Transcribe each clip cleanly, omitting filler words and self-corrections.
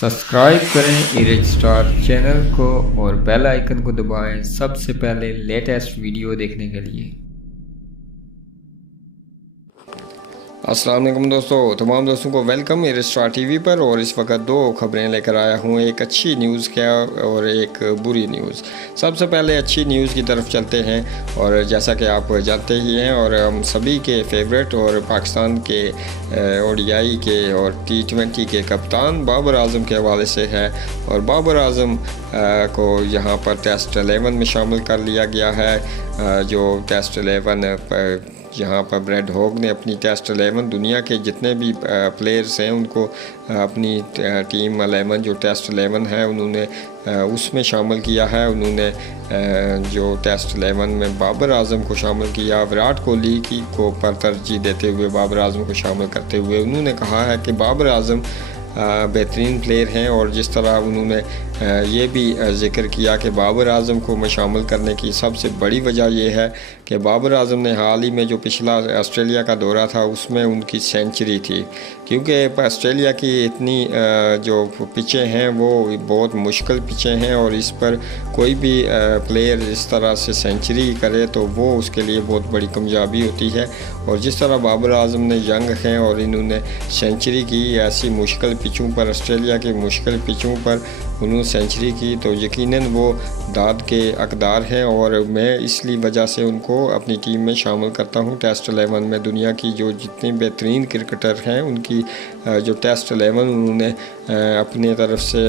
Subscribe करें erase star channel को और बेल आइकन को दबाएं सबसे पहले लेटेस्ट वीडियो देखने के लिए। अस्सलाम वालेकुम दोस्तों, तमाम दोस्तों को वेलकम मेरे स्टार टीवी पर। और इस वक्त दो खबरें लेकर आया हूँ, एक अच्छी न्यूज़ क्या और एक बुरी न्यूज़। सबसे पहले अच्छी न्यूज़ की तरफ चलते हैं। और जैसा कि आप जानते ही हैं और हम सभी के फेवरेट और पाकिस्तान के ओडीआई के और T20 के कप्तान बाबर आजम के हवाले से है। और बाबर आजम को यहाँ पर टेस्ट 11 में शामिल कर लिया गया है। जो टेस्ट 11 यहाँ पर ब्रेड हॉग ने अपनी टेस्ट 11 दुनिया के जितने भी प्लेयर्स हैं उनको अपनी टीम 11 जो टेस्ट 11 है उन्होंने उसमें शामिल किया है। उन्होंने जो टेस्ट 11 में बाबर आजम को शामिल किया, विराट कोहली की को पर तरजीह देते हुए बाबर आजम को शामिल करते हुए उन्होंने कहा है कि बाबर आजम बेहतरीन प्लेयर हैं। और जिस तरह उन्होंने ये भी ज़िक्र किया कि बाबर आजम को मैं शामिल करने की सबसे बड़ी वजह यह है कि बाबर आजम ने हाल ही में जो पिछला ऑस्ट्रेलिया का दौरा था उसमें उनकी सेंचुरी थी। क्योंकि ऑस्ट्रेलिया की इतनी जो पिचें हैं वो बहुत मुश्किल पिचें हैं और इस पर कोई भी प्लेयर इस तरह से सेंचुरी करे तो वो उसके लिए बहुत बड़ी कामयाबी होती है। और जिस तरह बाबर आजम ने यंग हैं और इन्होंने सेंचुरी की ऐसी मुश्किल पिचों पर, ऑस्ट्रेलिया की मुश्किल पिचों पर उन्होंने सेंचुरी की, तो यकीनन वो दाद के हकदार हैं। और मैं इसलिए वजह से उनको अपनी टीम में शामिल करता हूं। टेस्ट 11 में दुनिया की जो जितनी बेहतरीन क्रिकेटर हैं उनकी जो टेस्ट 11 उन्होंने अपनी तरफ से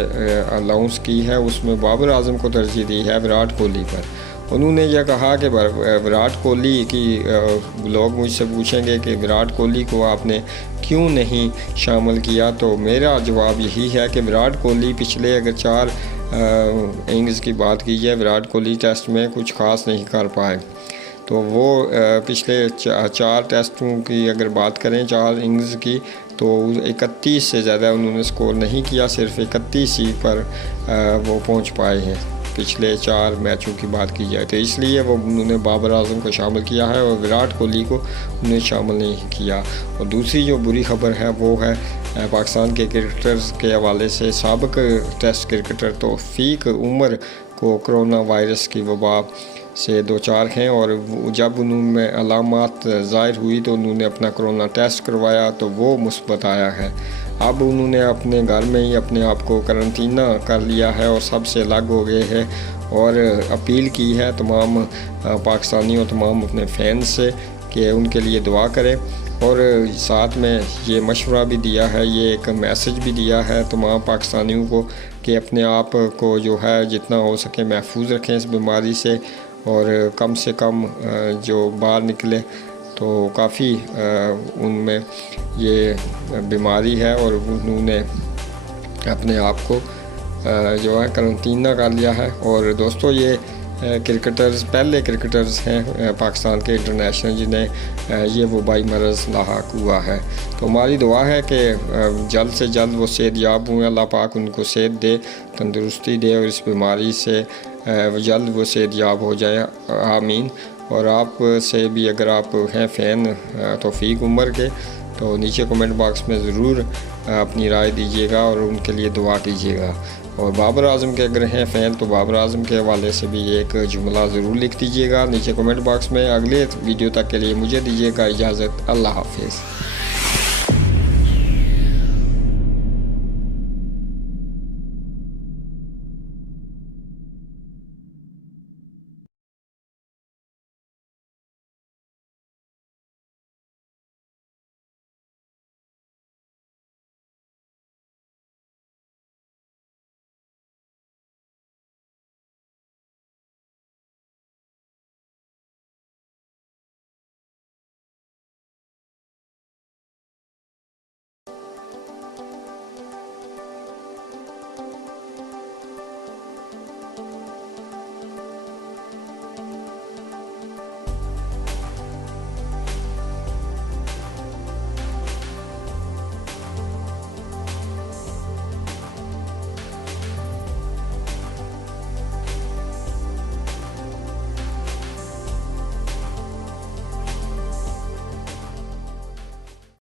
अनाउंस की है उसमें बाबर आजम को तरजीह दी है विराट कोहली पर। उन्होंने यह कहा कि विराट कोहली की लोग मुझसे पूछेंगे कि विराट कोहली को आपने क्यों नहीं शामिल किया, तो मेरा जवाब यही है कि विराट कोहली पिछले अगर 4 इनिंग्स की बात की जाए, विराट कोहली टेस्ट में कुछ ख़ास नहीं कर पाए। तो वो पिछले 4 टेस्टों की अगर बात करें, 4 इनिंग्स की, तो 31 से ज़्यादा उन्होंने स्कोर नहीं किया, सिर्फ 31 ही पर वो पहुंच पाए हैं पिछले 4 मैचों की बात की जाए। तो इसलिए वो उन्होंने बाबर आजम को शामिल किया है और विराट कोहली को उन्होंने शामिल नहीं किया। और दूसरी जो बुरी खबर है वो है पाकिस्तान के क्रिकेटर्स के हवाले से। साबिक टेस्ट क्रिकेटर तौफीक उमर को कोरोना वायरस की वबा से 2-4 हैं और जब उनमें अलामात ज़ाहिर हुई तो उन्होंने अपना कोरोना टेस्ट करवाया तो वो मुस्बत आया है। अब उन्होंने अपने घर में ही अपने आप को करंटीना कर लिया है और सबसे अलग हो गए हैं। और अपील की है तमाम पाकिस्तानियों, तमाम अपने फैंस से कि उनके लिए दुआ करें। और साथ में ये मशवरा भी दिया है, ये एक मैसेज भी दिया है तमाम पाकिस्तानियों को कि अपने आप को जो है जितना हो सके महफूज रखें इस बीमारी से और कम से कम जो बाहर निकले। तो काफ़ी उनमें ये बीमारी है और उन्होंने अपने आप को जो है करंटीना कर लिया है। और दोस्तों ये क्रिकेटर्स पहले क्रिकेटर्स हैं पाकिस्तान के इंटरनेशनल जिन्हें ये वबाई मरज़ लाहक हुआ है। तो हमारी दुआ है कि जल्द से जल्द वो सेहतयाब हुए, अल्लाह पाक उनको सेहत दे, तंदुरुस्ती दे और इस बीमारी से जल्द वो सेहतयाब हो जाए, आमीन। और आप से भी अगर आप हैं फ़ैन तौफीक उमर के तो नीचे कमेंट बॉक्स में ज़रूर अपनी राय दीजिएगा और उनके लिए दुआ कीजिएगा। और बाबर आजम के अगर हैं फ़ैन तो बाबर आजम के हवाले से भी एक जुमला ज़रूर लिख दीजिएगा नीचे कमेंट बॉक्स में। अगले वीडियो तक के लिए मुझे दीजिएगा इजाज़त। अल्लाह हाफिज़।